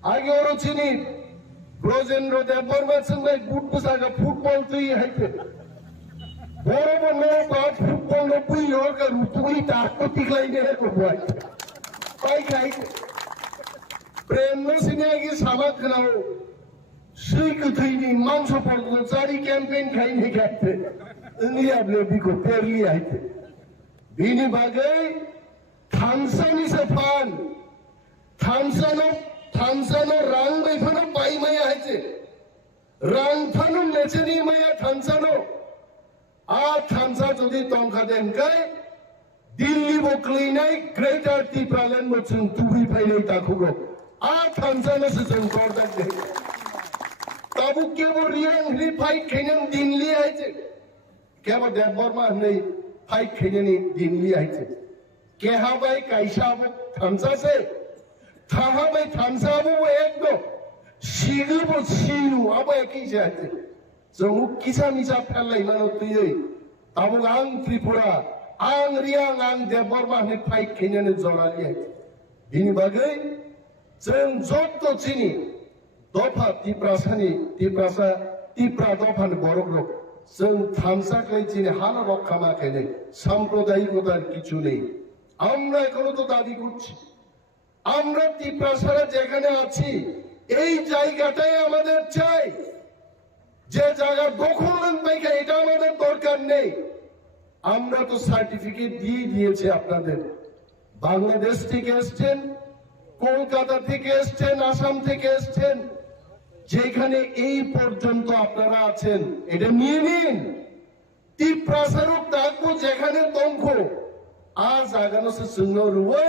आगे और चिनी ब्रोजेंद्र देवबर्मा संगे गुट पुसागा फुटबॉल तो ही है थे बरोबर नो का फुटबॉल नो पुई और का रुपुई ताको तिकलाई ने को बुआ पाई खाई प्रेम नो सिने की सामत खनाओ श्री कथईनी मांस पर सारी कैंपेन खाई नहीं खाते इंडिया ब्लेबी को तेरली आई थे बीनी बागे थांसानी से फान थांसानो रांग बेफनो पाई मया है चे रांग फनो लेचनी मया थांसानो आ थांसा जोदी तोंखा देंकाय दिल्ली बोक्लिनाय ग्रेटर टिप्रालेन मोचुं तुबी फाइनै ताखुगो आ थांसानो से जों गरदाक दे ताबु केबो रियां हरि फाइट खैनों दिल्ली है चे केबो देवबर्मा हनै फाइट खैनोनि दिल्ली है चे केहा बाय काइसाबो थांसा से थाहा बाय थांसाबो एक दो सिगुबो सिनु आबो एकी जाते जों किसा मिसा फेललाय मानो तुयै ताबो आं त्रिपुरा आं रियां आं देवबर्मा हनै फाइट खैनोनि जरालि है बिनि बागै जों जत्तो चिनि दफा टिप्रा दफानि बरग्रब जों थामसाखै चिनि हाना रक्षा खायनै साम्प्रदायिकतार किछु नेই আমরা এখনো তো দাবি করছি আমরা টিপ্রা ছাড়া যেখানে আছি এই জায়গাটাই আমাদের চাই যে জায়গা দখল পাইকা এটা আমাদের দরকার নেই আমরা তো সার্টিফিকেট দিয়ে দিয়েছি আপনাদের বাংলাদেশ থেকে এসেছেন কলকাতা থেকে এসেছেন আসাম থেকে এসেছেন যেখানে এই পর্যন্ত আপনারা আছেন এটা নিয়ে নিন টিপ্রা স্বরূপ থাকবো যেখানে তঙ্ক आज आगानो से सुनो रुवे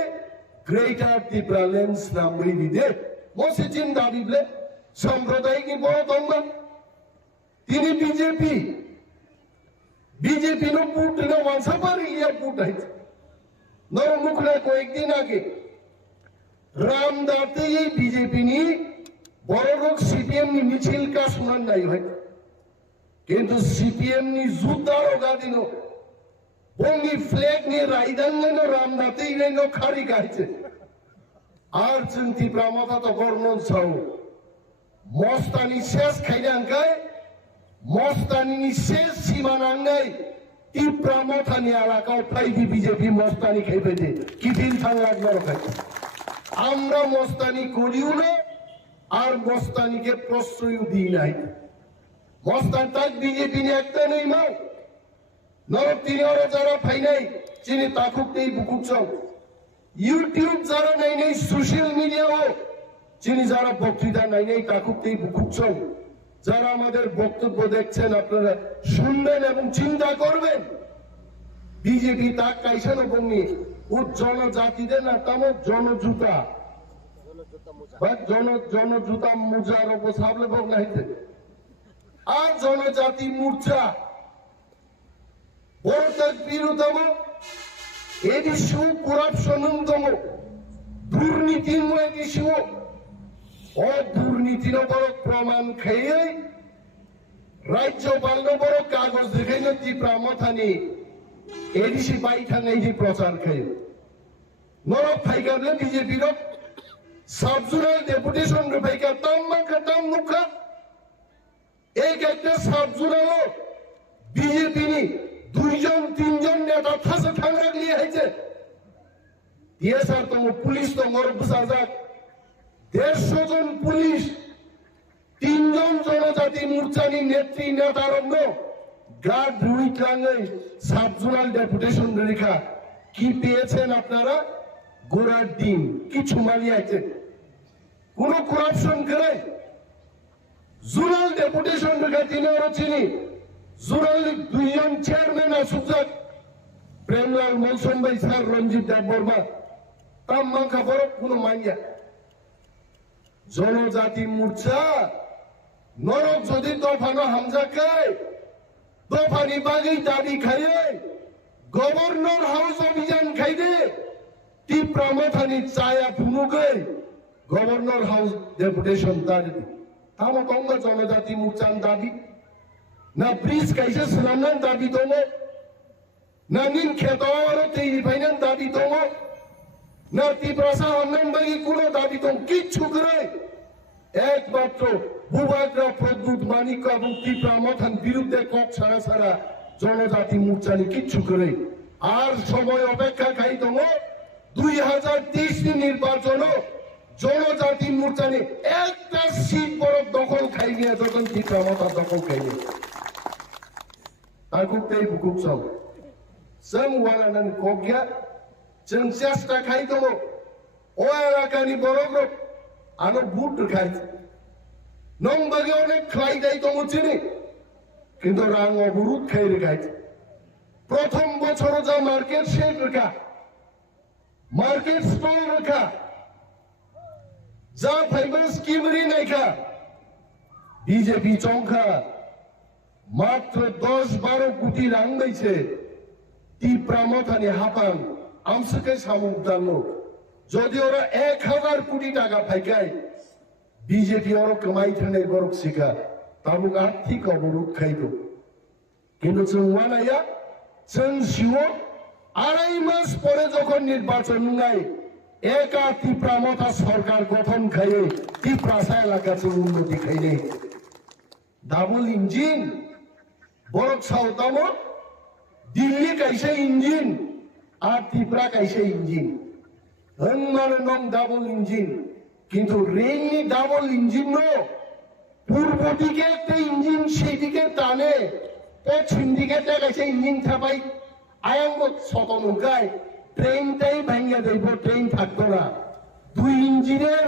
ग्रेटर टिप्रालेंड नामरी दिदे मोसे चिन दाबी ब्ले सांप्रदायिक नि बड़ दंगा तिनी बीजेपी नो पुट नो वंशा पर ये पुट है नो मुखना को एक दिन आगे राम दाते ये बीजेपी नि बड़ लोग सीपीएम नि मिছিল का सुनन नहीं है किंतु सीपीएम नि जुद्धा होगा दिनो बंगी फ्लैग नि राइदांगै नो रामदाते नो खारि गाइছে আর जों टिप्रा माथा तो गरनन साउ मस्तानी शेष खाइनांगाय मस्तानी शेष सीमानांगाय टिप्रा माथानि एलाकाव फाइबि बीजेपी मस्तानी खाइबायदे किदिन थांलागनो रखाय আমরা মস্তানি করিও না আর মস্তানিকে প্রশ্রয় দিই নাই মস্তান তাক বিজেপি নি একটা নেই মা নরক তিনি ওরা যারা ফাই নাই চিনি তাকুক নেই বুকুক চাও ইউটিউব যারা নাই নাই সোশ্যাল মিডিয়াও চিনি যারা বক্তৃতা নাই নাই তাকুক নেই বুকুক চাও যারা আমাদের বক্তব্য দেখছেন আপনারা শুনবেন এবং চিন্তা করবেন বিজেপি তাক কাইসানো বঙ্গি ও জনজাতিদের না তাম জনজুতা বা জনজুতা মুজার অবসাবলে বক নাইতে আর জনজাতি মোর্চা বড়তার বিরোধম এডিশু করাপশনতম দুর্নীতিময় এডিশু ও দুর্নীতির বড় প্রমাণ খেয়ে রাজ্যপাল বড় কাগজ দেখাইল টিপ্রা মাথানি এডিসি বাই থাঙ্গাই যে প্রচার খেয়ে নরক ফাইকাবলে বিজেপির সাবজুরাল ডেপুটেশন ফাইকা তাম মুখা এক একটা সাবজুরাল বিজেপি নি দুইজন তিনজন নেতা থাসে থাঙ্গা লিয়ে হয়েছে ডিএসআর তো পুলিশ তো মর বুঝাজাক 150 জন পুলিশ তিনজন জনজাতি মোর্চানি নেত্রী নেতারঙ্গ গার্ড রুইটাঙ্গে সাবজোনাল ডেপুটেশন রেখা কি পেয়েছেন আপনারা গোড়ার ডিম কিছু মালিয়াছে কোন করাপশন করে জোনাল ডেপুটেশন রেখা তিনও চিনি জোনাল দুইজন চেয়ারম্যান আসুজাক প্রেমলাল মৌসুম ভাই স্যার রঞ্জিত দেববর্মা তাম মাঙ্কা বড় কোন মাইয়া জনজাতি মোর্চা নরক যদি দফানো হামজাকে দফানি বাগেই দাবি খাইয়ে গভর্নর হাউস অভিযান খাইদে টিপ্রা মাথানি চায়া ফুনুকে গভর্নর হাউস ডেপুটেশন দাবি তাম কঙ্গা জনজাতি মোর্চান দাবি না ব্রিজ কাইসে সালামান দাবি দङ না নিন খেতওয়ারো তৈরি ফাইনান দাবি দङ না টিপ্রাসা হামনান বাগি কোনো দাবি দङ কিচ্ছু করে একমাত্র ভূভাগরা প্রদ্যুৎ মানিক এবং ত্রিপুরা মথান বিরুদ্ধে কক ছাড়া ছাড়া জনজাতি মোর্চানি কিচ্ছু করে আর সময় অপেক্ষা খাই দङ 2023 নির্বাচন জনজাতি মোর্চানি একটা সিট বরফ দখল খাইনি যখন ত্রিপুরা মথা দখল খাইনি आगुकतै बुकुक सौ जों वालानान कगया जों चेष्टा खाइ दङ ओ एलाकानि बर'ग्रुप आनो बुट खाइ नों बागे अनेक खाइदाय दङ चिनि किन्तु रां अबरुद खाइ रेखाइ प्रथम बछर जा मार्केट शेड रेखा मार्केट स्टल रेखा जा फाइबर स्कीम रि नायखा बीजेपी चंखा মাত্র 10-12 কোটি রাং দিয়েছে ত্রিপুরা মথানি হাপান আমসকে সামুক দানো যদি ওরা 1000 কোটি টাকা পাইকায় বিজেপি ওর কমাই থানে বরক শিখা তাবুক আর্থিক অবরোধ খাইতো কিন্তু চৌমানাইয়া जों শিও আড়াই মাস পরে যখন নির্বাচন নাই একা ত্রিপুরা মথা সরকার গঠন খাইয়ে ত্রিপুরা এলাকাতে উন্নতি খাইনে ডাবল ইঞ্জিন बरक साउथाव दिल्ली कैसे इंजिन और त्रिपुरा कैसे इंजिन हमारे नंग डबल इंजिन किंतु रेनी डबल इंजिन नो पूर्व दिके एक इंजिन से दिके ताने पश्चिम दिके कैसे इंजिन था भाई आयंग सतन उगाय ट्रेन टाइ भांगे देबो ट्रेन থাকতো না দুই ইঞ্জিনের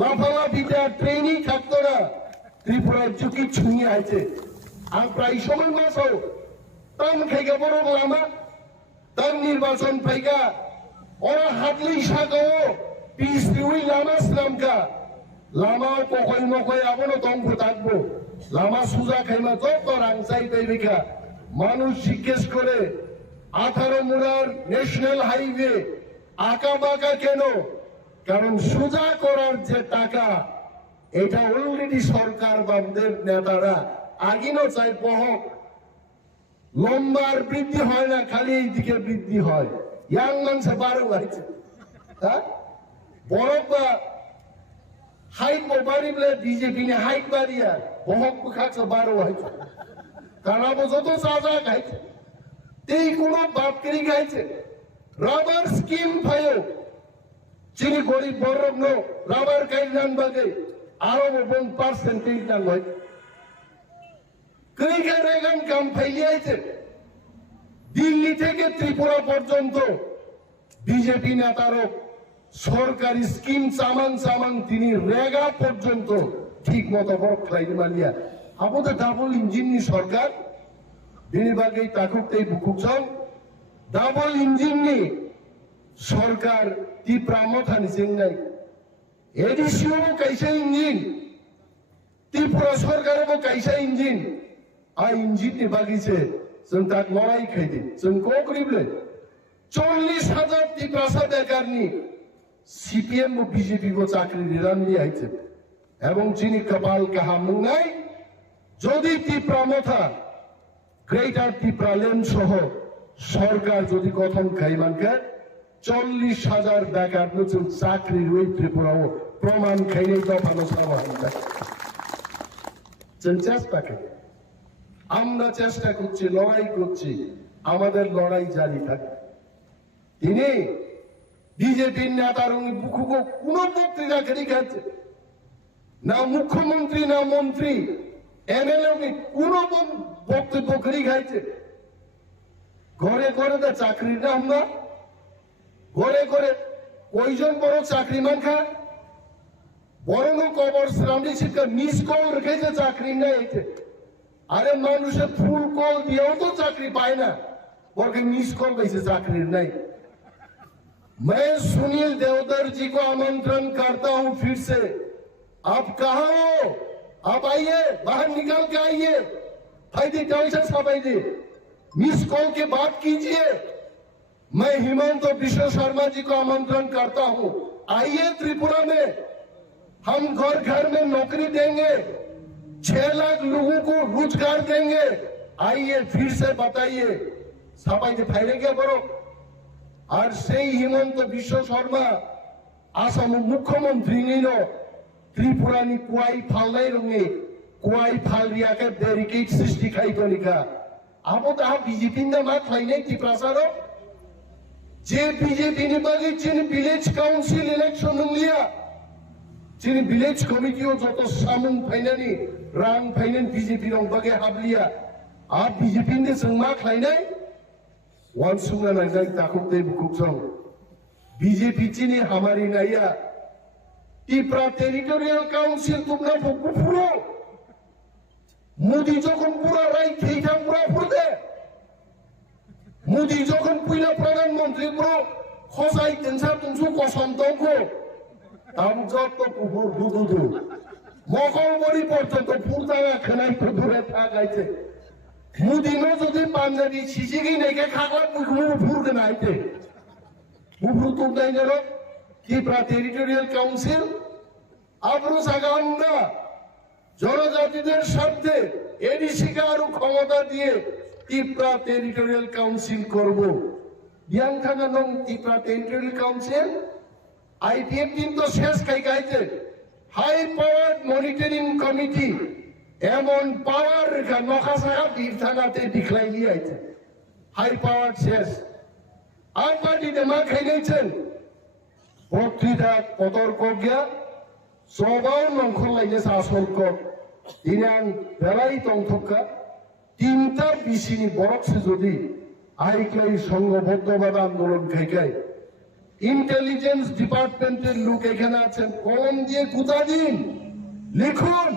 লাফালাফিতে ট্রেনই থাকতো না ত্রিপুরা চুকি ছুঁয়ে আছে আর প্রায় সময় মাসও তাম খাইগা বড় লামা তাম নির্বাচন পাইগা ওরা হাতলি সাগো পিস দিউই লামা ইসলামকা লামাও কখই নকই আবনো তংকু থাকবো লামা সুজা খাইমা যত রাংসাই দেবিকা মানুষ জিজ্ঞেস করে 18 মুরার ন্যাশনাল হাইওয়ে আঁকা বাঁকা কেন কারণ সুজা করার যে টাকা এটা অলরেডি সরকার বামদের নেতারা আগিনো চাই বহক লম্বার বৃদ্ধি হয় না খালি এই দিকে বৃদ্ধি হয় ইয়াং মানুষে বারো হয়েছে হ্যাঁ বরফ হাইট বাড়ি বলে বিজেপি নে হাইট বাড়িয়া বহক খাচ্ছে বারো হয়েছে কারণ যত চাজা খাইছে এই কোন বাপকেরি খাইছে রাবার স্কিম ফাইও চিনি গরিব বরফ নো রাবার কাইল নান বাগে আরো 1% নান হয় রেগান কাম ফাইলিয়েছে দিল্লি থেকে ত্রিপুরা পর্যন্ত বিজেপি নেতারও সরকারি স্কিম চামান তিনি রেগা পর্যন্ত ঠিক মতো ভোট খাইনি মালিয়া আমাদের ডাবল ইঞ্জিন নি সরকার বিনিবাগে তাকুকতেই বুকুকছং ডাবল ইঞ্জিন নি সরকার ত্রিপুরা মথানি চেন্নাই এডিসিও কাইসা ইঞ্জিন ত্রিপুরা সরকারও কাইসা ইঞ্জিন आ इंजिन नि बागिसे जों दा लड़ाई खाइदि जों कग्रिबले 40,000 ত্রিপুরা बेकारनि सीपीएम ও বিজেপি को চাকরি নিরান দিয়ে আইছে এবং যিনি কপাল কাহা মুঙ্গাই যদি ত্রিপুরা মথা গ্রেটার ত্রিপুরা ল্যান্ড সহ সরকার যদি গঠন খাইমানকে 40,000 বেকার নতুন চাকরি ওই ত্রিপুরাও প্রমাণ খাইলে দফানো সারা जों চেষ্টা করি আমরা চেষ্টা করছি লড়াই করছি আমাদের লড়াই জারি থাকে তিনি বিজেপির নেতার বুকুকো কোন বক্তৃতা করি খাচ্ছে না মুখ্যমন্ত্রী না মন্ত্রী এমএলএ কোন বক্তব্য করি খাইছে ঘরে ঘরে তো চাকরি না আমরা ঘরে ঘরে কয়জন বড় চাকরি মান খা বড় কবর শ্রামী শিক্ষা মিস কল রেখেছে চাকরি নেই আরে মানুষের ফুল কল দিয়েও তো চাকরি পায় না বলকে মিস কল कैसे चाकरी नहीं मैं सुनील देवधर जी को आमंत्रण करता हूं फिर से आप कहां हो आप आइए बाहर निकल के आइए फायदे टाइसन साबाइदे मिस कॉल के बात कीजिए मैं हिमंत विश्व शर्मा जी को आमंत्रण करता हूं आइए त्रिपुरा में हम घर घर में नौकरी देंगे 6 लाख लोगों को रोजगार देंगे आइए फिर से बताइए साबाइदे फाइले क्या बड़ो और সেই হিমন্ত বিশ্ব শর্মা আসাম মুখ্যমন্ত্রী নিল त्रिपुरानि कुआई फालनाय रंगे कुआई फालरियाके बैरिकेड सृष्टि खाइतनिका आबो दा बीजेपी ना मा खाइनाय त्रिपुरासारो जे बीजेपी नि बागै चिन विलेज काउन्सिल इलेक्शन नंलिया चिन विलेज कमिटी जत सामुं फाइनानि रां फाइनान बीजेपी रं बागै हाबलिया आ बीजेपी ने जों मा खाइनाय वानसुंगा नायजाय दाखुबदै बुकुकजों बीजेपी चिनि हामारि नाया त्रिपुरा टेरिटोरियल काउन्सिल तुमना फुकुफुरो मोदी যখন পুরা রাই খেইটা পুরা ফুরদে মোদি যখন পুইলা প্রধানমন্ত্রী পুরো খসাই তেনসা তুমসু কসম দংকো তাম যত কুকুর দুদুদু মকলবরি পর্যন্ত ফুরদাঙা খানাই তো দূরে থাকাইছে মোদি নো যদি পাঞ্জাবি সিসিগি নেকে খাগলা পুকুমু ফুরদে নাইতে মুফরু তুমদাই নর ত্রিপুরা টেরিটোরিয়াল কাউন্সিল আবরু সাগান্না জনজাতিদের স্বার্থে এডিসিকে আরো ক্ষমতা দিয়ে ত্রিপুরা টেরিটোরিয়াল কাউন্সিল করব বিয়াংখানা নং ত্রিপুরা টেরিটোরিয়াল কাউন্সিল আইপিএফ কিন্তু শেষ খাইছে হাই পাওয়ার মনিটরিং কমিটি এমন পাওয়ার রেখা নখাসাকা বীরথানাতে দিখলাই লিয়াইছে হাই পাওয়ার শেষ আর পার্টিতে মা খাইনাইছেন বক্তৃতা কতর্ক গিয়া সবাই নংখলাইনে সাসলক দিনাং বেলাই তংথকা তিনটা বিসিনি বরকসে যদি আইক্লাই সংঘবদ্ধভাবে আন্দোলন খাইকাই ইন্টেলিজেন্স ডিপার্টমেন্টের লোক এখানে আছেন কলম দিয়ে গুতা দিন লিখুন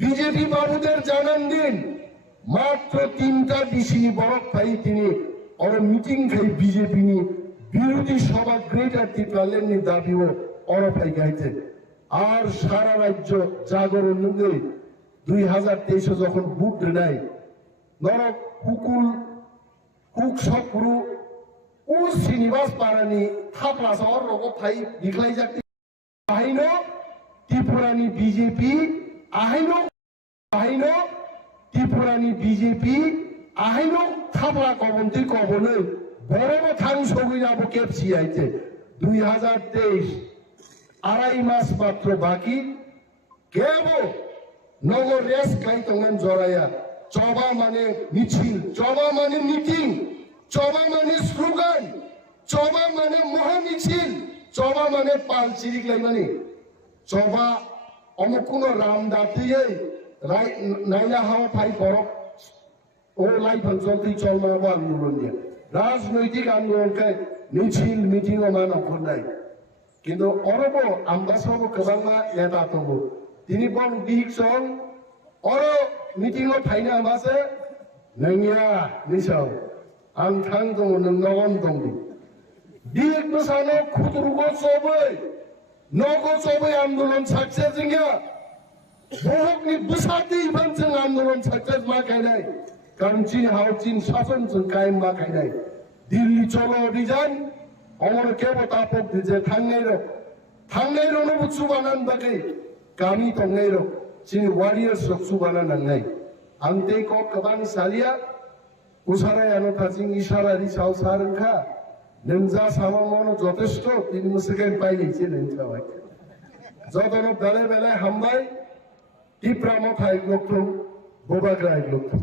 বিজেপি বাবুদের জানান দিন মাত্র তিনটা বিসিনি বরক পাই তিনি और मीटिंग खाई बीजेपी नी विरोधी सभा ग्रेटर ত্রিপুরালেন নি দাবিও অরফাই গাইতে আর সারা রাজ্য জাগরণ নঙ্গে 2023 যখন বুট নাই নরক হুকুল হুক সকরু ও শ্রীনিবাস পারানি থাপলা শহর রগ থাই দিখলাই যাতে আইনো ত্রিপুরানি বিজেপি আইনো ত্রিপুরানি বিজেপি আইনো থাপলা কবন্তি কবনে বড় থাং সগি যাব কেপসি আইতে 2023 আড়াই মাস মাত্র বাকি কেব নগর রেস খাই তঙ্গান জড়াইয়া চবা মানে মিছিল চবা মানে মিটিং চবা মানে স্লোগান চবা মানে মহামিছিল চবা মানে পাল চিরিকলাই মানে চবা অমুকুন রামদাতিয়ে নাইলা হাওয়া ফাই বরক ও লাই পঞ্চমী চলমানো আন্দোলন দিয়ে রাজনৈতিক আন্দোলনকে মিছিল মিটিং ও মান অখন্দাই কিন্তু অরব আম্বাসব গোबांमा নেতা দङ তিনি বং দিকসং অর মিটিং ও ফাইনা আমাসে নংয়া নিসাও আं थां दङ नों नगन दङ দিক বসানো খুদরুগো সबै নগো সबै আন্দোলন সাকসেস জিঙ্গা বহুকনি বুসাতি ইভানসং আন্দোলন সাকসেস মা কাইনাই কারণ চীন হাও চীন শাসন जों কায়েম মা কাইনাই দিল্লি চলো অভিযান অমর কেব তাপক দিছে থাংনাই রনো সুবানান বাকে গামি তংনাই র চিনি ওয়ারিয়ার্স রক সুবানা নাংনাই আংতে ক গোबां সালিয়া উসারাই আনো তাজিং ইশারা রিসাও সারখা নংজা সামামনো যথেষ্ট 3 সেকেন্ড পাইলিছে নংসাবাই যতন দালে বেলায় হামবাই টিপ্রা মথাই লক্ষ্য বোবাগ্রাই লক্ষ্য